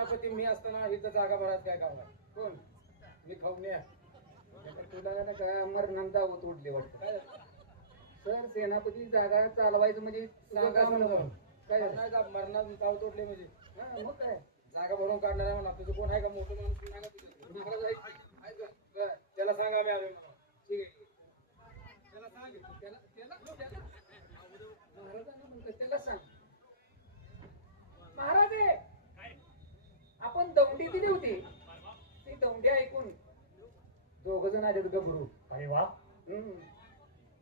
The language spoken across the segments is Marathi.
सेनापती मी असताना इथं जागा भरात काय काम आहे? कोण? मी खाऊन या तुला ना काय अमर नंदा होत उठली वाटतं? काय? सर सेनापती जागा चालवायचं म्हणजे सांगा म्हणून. काय झालं? नाही का मरणात तोडले म्हणजे. हा, मग काय? जागा भरून काढणार आहे म्हणा. तुझं कोण आहे का? मोठं माणूस तुझं? बरं. त्याला सांगा मी आलोय म्हणा ठीक आहे. त्याला सांग. त्याला त्याला त्याला. महाराजांना म्हणतो त्याला सांग. महाराज! आहे. आपण दौंडी दिली होती ती दौंडी ऐकून दोघ जण आले गबरू. अरे वा. हम्म.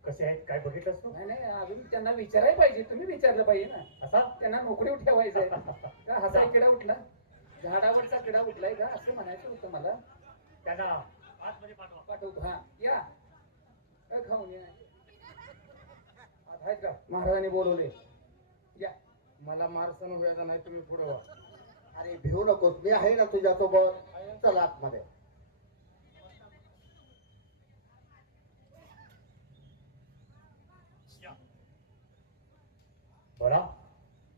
कसे आहेत? काय बघितलंस तू? नाही नाही अजून त्यांना विचारायला पाहिजे. तुम्ही विचारलं पाहिजे ना. असा? त्यांना नोकरीवर ठेवायचंय. का हसा किडा उठला? झाडावरचा किडा उठलाय का? असं म्हणायचं होतं मला. त्यांना आतमध्ये पाठवा पाठवतो. हा या. काय खाऊन या. आता आहेत का? महाराजांनी बोलवले. या. मला मार सण व्हायचा नाही तुम्ही पुढे? व्हा अरे भिवू नकोस मी आहे ना तुझ्यासोबत चल आतमध्ये. बोला.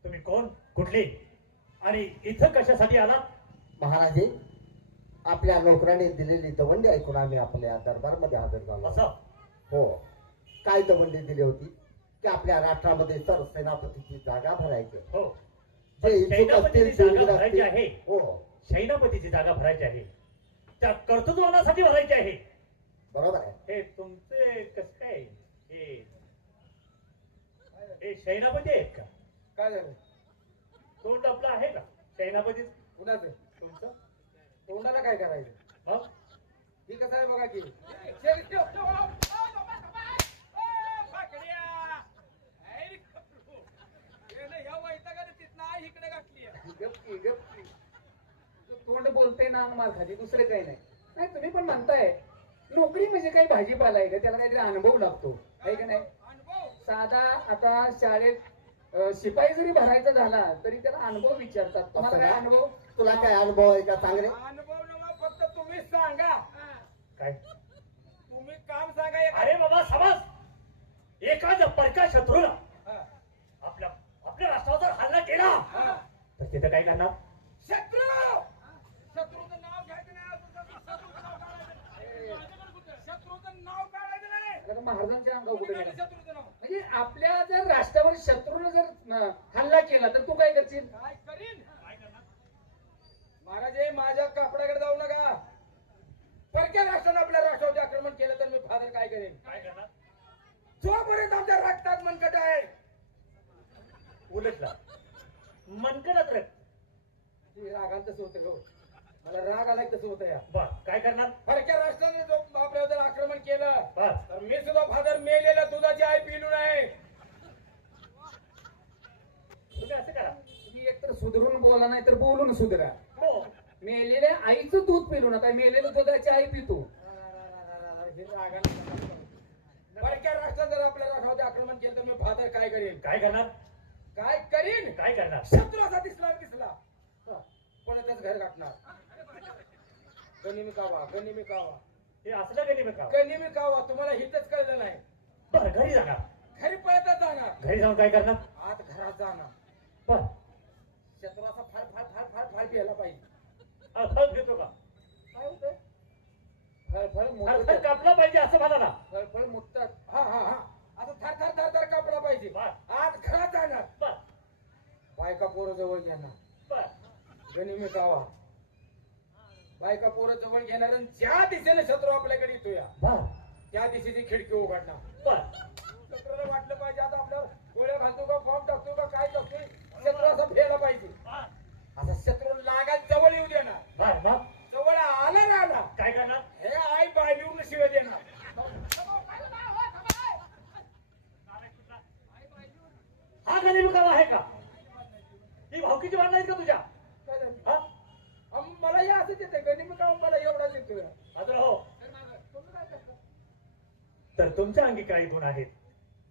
तुम्ही कोण? कुठली? आणि इथं कशासाठी आलात? महाराजे आपल्या नोकराने दिलेली दवंडी ऐकून आम्ही आपल्या दरबारमध्ये हजर झालो. असं? हो. काय दवंडी दिली होती? की आपल्या राष्ट्रामध्ये सर सेनापतीची जागा भरायची. हो. जे इच्छुक असतील सैनापतीची जागा भरायची असतील आहे हो. सैनापतीची जागा भरायची आहे त्या कर्तृत्वासाठी भरायची आहे. बरोबर आहे. हे तुमचे कस काय हे हे सैनापती आहेत का? काय झालं? तोंड आपलं आहे का? सैनापती कुणाचं? तुमचं? तोंडाला काय करायचं? मग? ही कसं आहे बघा की गप की, गप की. तू तोंड बोलते ना अंग मार खाली दुसरं काही नाही. नाही तुम्ही पण म्हणताय. नोकरी म्हणजे काही भाजीपाला आहे का? त्याला काहीतरी अनुभव लागतो. आहे का नाही? साधा आता शाळेत शिपाई जरी भरायचा झाला तरी त्याला अनुभव विचारतात. तुम्हाला काय अनुभव? तुला काय अनुभव आहे का? सांग रे. अनुभव फक्त तुम्हीच सांगा. काय? तुम्ही काम सांगा एक- अरे बाबा समज. एखाद्या परका शत्रूला आपल्या आपल्या राष्ट्रावर हल्ला केला. तर तिथं काय करणार शत्रू शत्रूचं नाव घ्यायचं नाही अजून शत्रूचं नाव काढायचं नाही. शत्रूचं नाव आता महाराजांच्या अंगावर कुठे गेलं? म्हणजे आपल्या जर राष्ट्रावर शत्रूनं जर हल्ला केला तर तू काय करशील? काय करीन? महाराज हे माझ्या कापडाकडे जाऊ नका. परक्या राष्ट्राने आपल्या राष्ट्रावरती आक्रमण केलं तर मी फादर काय करेन? काय करणार? जोपर्यंत आमच्या रक्तात मनकट आहे. उलटला. मनकडत रे ते रागाला तसं होतं मला राग आलाय तसं होतं या. काय करणार? परक्या राष्ट्राने जो आपल्यावर जर आक्रमण केलं बर तर मी सुद्धा फादर मेलेलं दुधाची आई पिलू नाही तुम्ही असं करा तुम्ही एकतर सुधरून बोला तर बोलून सुधरा. हो. मेलेल्या आईचं दूध पिलू नका मेलेलं दुधाची आई पितो. परक्या राष्ट्रात जर आपल्या आक्रमण केलं तर मी फादर काय करेन? काय करणार? काय करीन? काय करणार? शत्रू असा दिसला. दिसला कोणाच्याच घर गाठणार. गनिमी कावा गनिमी कावा. हे असलं गनिमी कावा. तुम्हाला हितच कळलं नाही. बर घरी जाणार. घरी पळतच जाणार. घरी जाऊन काय करणार? आत घरात जाणार. बर. शत्रू असा फार घ्यायला पाहिजे. फळ घेतो का? काय होतं फळफळ फळ मुततात कापला पाहिजे असं म्हणा ना फळफळ मुततात हा हा हा. आता थर थर थर थर कापला पाहिजे. बर. आत घरात जाणार. बर. बायका पोरं जवळ घेणार. बर. गनिमी कावा बायका पोरं जवळ घेणार आणि ज्या दिशेने शत्रू आपल्याकडे येतो या बर. त्या दिशेची खिडकी उघडणार. बर. शत्रूला वाटलं पाहिजे आता आपल्या गोळ्या घालतो का बॉम्ब टाकतो का काय टाकतोय शत्रू असा फेला पाहिजे बर असा शत्रू लागात जवळ येऊ देणार बर मग जवळ आला ना आला काय करणार हे आई बायलीवरून शिवाय देणार हा गरीब का आहे का ही भावकीची भांडण आहेत का तुझ्या काय झालं? हा अम, मला या असं येते गनिमी का मला एवढा देतोय मात्र हो तर तुमच्या अंगी काही गुण आहेत?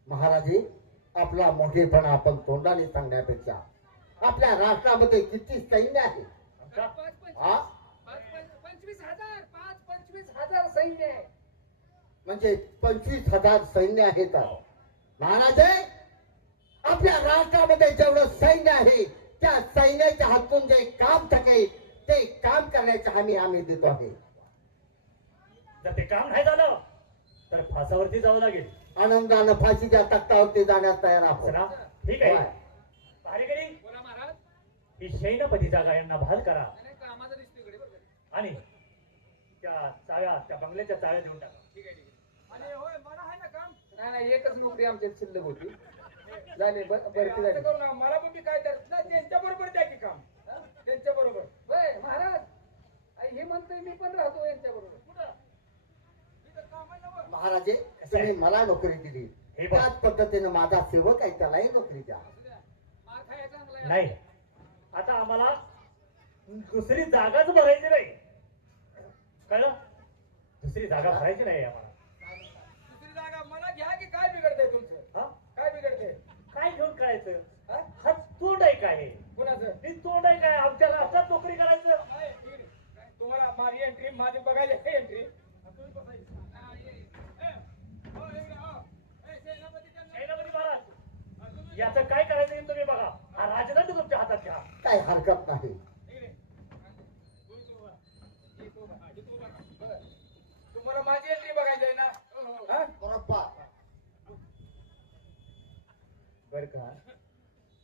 महाराजे आपला मोठेपणा आपण तोंडाने सांगण्यापेक्षा आपल्या राष्ट्रामध्ये किती सैन्य आहे? हा पाच पंच- पंचवीस हजार पाच पंचवीस हजार सैन्य आहे. म्हणजे पंचवीस हजार सैन्य आहे तर महाराजे आपल्या राष्ट्रामध्ये जेवढं सैन्य आहे त्या सैन्याच्या हातून जे काम थकेल ते काम करण्याची हमी आम्ही देतो आहे. जर ते काम नाही झालं तर फासावरती जावं लागेल. आनंदानं फाशीच्या तख्तावरती जाण्यास तयार ना ठीक आहे. बोला महाराज ही शैनपती जागा यांना बहाल करा. नाही कामाचा दिसतोय इकडे बरं का? आणि त्या चाव्या त्या बंगल्याच्या चाव्या देऊन टाका. ठीक आहे ठीक आहे. आणि होय मला आहे ना काम. नाही नाही एकच नोकरी आमच्यात शिल्लक होती. झाले ब- भरती असं झाली. करू नका. मला पण मी काय त्यांच्या बरोबर द्या की काम. त्यांच्या बरोबर. होय महाराज. आई, हे म्हणतोय मी पण राहतो यांच्या बरोबर कुठं इथं काम आहे ना बरं. महाराजे तुम्ही मला नोकरी दिली. हे. त्याच पद्धतीनं माझा सेवक आहे त्यालाही नोकरी द्या. नाही. आता आम्हाला दुसरी जागाच भरायची नाही. कळलं? दुसरी जागा भरायची नाही आम्हाला. दुसरी जागा मला घ्या की काय बिघडतंय तुमचं? हा? काय बिघडतंय? काय घेऊन करायचं? हा? हा तोंड आहे काय हे? कुणाचं? तोंड आहे काय आमच्या राष्ट्रात नोकरी करायचं आहे, ठीक आहे. काय, तुम्हाला माझी एंट्री माझी बघायला एंट्री तुम्ही बसायचं. हा, ये, ये. ए, हो, इकडे, हो. ए, सेनापती त्यांना- सेनापती महाराज हा, तुम्ही- याचं काय करायचं हे तुम्ही बघा हा राजदंड तुमच्या हातात घ्या काय हरकत नाही इकडे. तुम्ही तू उभा. हे तू उभा. हा, हे तू उभा राहा. बरं. तुम्हाला माझी एंट्री बघायची आहे ना हा? बरोबर बर का?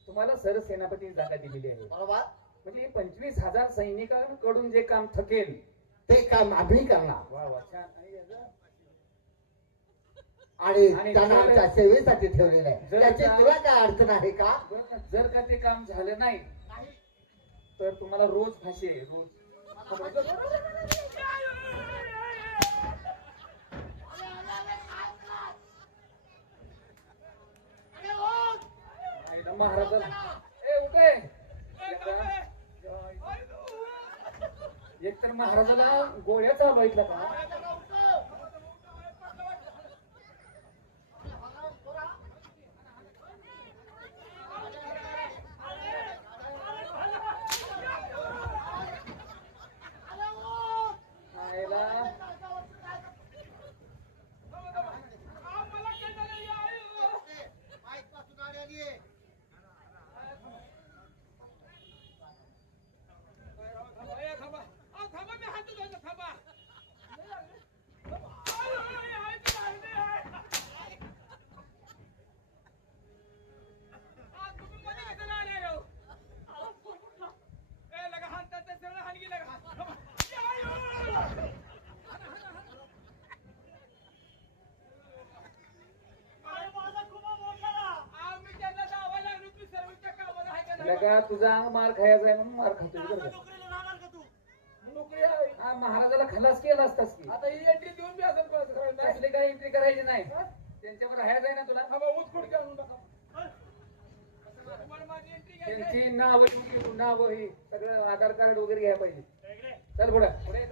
तुम्हाला सर सेनापती जागा दिलेली आहे. बरोबर म्हणजे पंचवीस हजार सैनिकांकडून जे काम थकेल ते काम आम्ही करणार. वा वा छान. आहे याचं. आणि आणि त्यांना जर- आमच्या सेवेसाठी ठेवलेलं आहे. जर त्याची त्या- तुला काय अडचण आहे का? बरं का? जर का ते काम झालं नाही तर तुम्हाला रोज फाशी आहे रोज. आईला महाराजाला. ए एक तर महाराजाला गोळ्या चालू का? लगा तुझा अंग मार खायचा आहे म्हणून मार खातो का? हा महाराजाला खलास केला असतास की. आता ही एंट्री देऊन बी असं बस करायला नाही. असले काही एंट्री करायची नाही. त्यांच्यावर राहायचं आहे ना तुला? टाका. तुम्हाला माझी घ्यायची आहे? त्यांची नाव नाव ही सगळं आधार कार्ड वगैरे घ्यायला पाहिजे. चल पुढं. पुढे ये.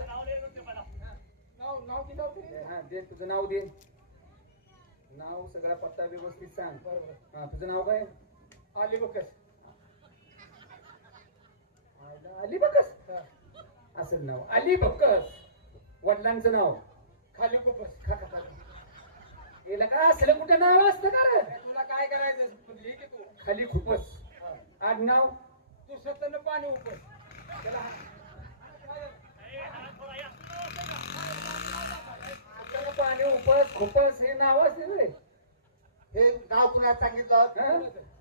नाव नाव किती? हा दे तुझं नाव दे. नाव सगळा पत्ता व्यवस्थित सांग. हा तुझं नाव काय? आली बकस आयला अली बकस असं नाव. अली बकस वडिलांचं नाव. खाली कुपस खा खा खा. याला काय असलं कुठं नाव असतं का रे? तुला काय करायचं म्हणजे हे की तू. खाली खुपस आडनाव तू स्वतःनं पाणी उपस त्याला आपल्याला पाणी उपस खुपस हे नाव असते रे. हे नाव कुणा सांगितलं? हा?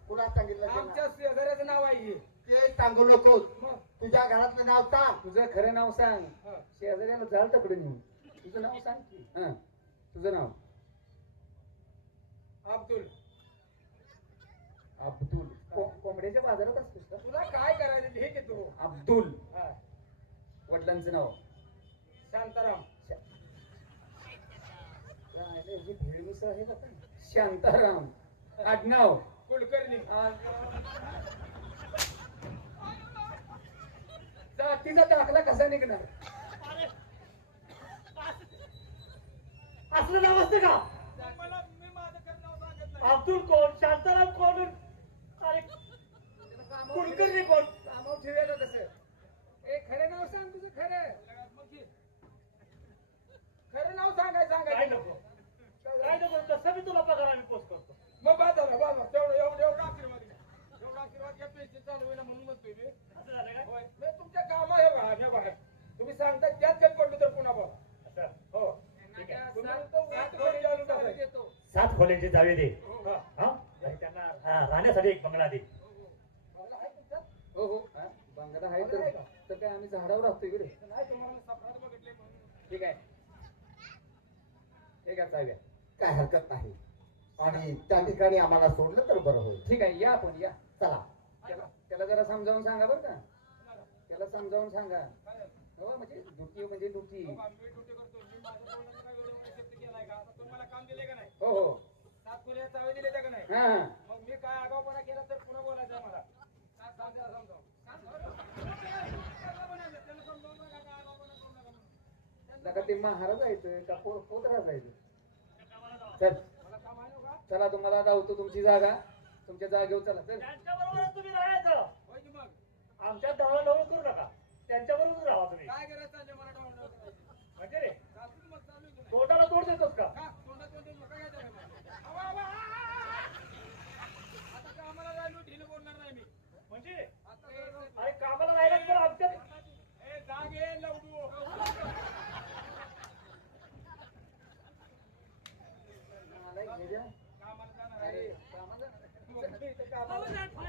कुणा सांगितलं? ते आमच्या नाव? शेजाऱ्याचं नाव आहे हे. ते सांगू मग तुझ्या घरातलं नाव सांग. तुझं खरं नाव सांग. हा. शेजाऱ्याला जाल तकडे नेऊन. तुझं नाव सांग की. हा. तुझं नाव? अब्दुल. अब्दुल. कोंबड्याच्या बाजारात असतोस का? तुला काय करायचं हे की तू. अब्दुल. हा. वडिलांचं नाव? शांताराम. काय रे, ही भेळ मिसळ आहे का? शांताराम. आडनाव? कुलकर्णी. जातीचा दाखला कसा निघणार? असलं नाव असतं का? मला मी माझं खरं नाव सांगत नाही अब्दुल कोण? शांताराम कोण? अरे कुलकर्णी कोण? कामावर ठेवायला कसं? ए खरं नाव सांग तुझं खरं. खरं नाव सांगाय काय सांगायचं? नको. काय नको तसं मी तुला पगार आम्ही पोस्ट करतो. मग बाद झाला बाद. तेवढं एवढं एवढं आशीर्वाद घ्या. एवढा आशीर्वाद घ्या पेन्शन चालू होईल म्हणून म्हणतोय मी. असं झालं का होय मी तुमच्या कामा हे बघा हे बघा तुम्ही सांगता त्यात गट पडलो तर पुन्हा बघा असं. हो ठीक आहे. तुम्ही म्हणता उगाच खोली चालू टाकायची. सात खोल्यांची जावे दे. हा. हा. त्यांना राहण्यासाठी एक बंगला दे. आहे? हो बंगला आहे तर तर काय आम्ही झाडावर राहतो इकडे? नाही तुम्हाला सपनात बघितले म्हणून. ठीक आहे. हे घ्या चाव्या काय हरकत नाही. आणि त्या ठिकाणी आम्हाला सोडलं तर बरं होईल. ठीक आहे या आपण या. चला. त्याला त्याला जरा समजावून सांगा बरं का. त्याला समजावून सांगा. हो म्हणजे दुटी म्हणजे नाही? हो हो. मग मी काय आगाऊपणा केला तर पुन्हा बोलायचं मला. काय महाराज जायचं का पो- पोतरा चला. तुम्हाला दावतो तुमची जागा. तुमच्या जागेवर चला चल. त्यांच्या बरोबरच तुम्ही राहायचं. होय मग? आमच्या धावा लवकर करू नका. त्यांच्याबरोबर राहा तुम्ही. काय करायचं चाललंय मला डाऊन म्हणजे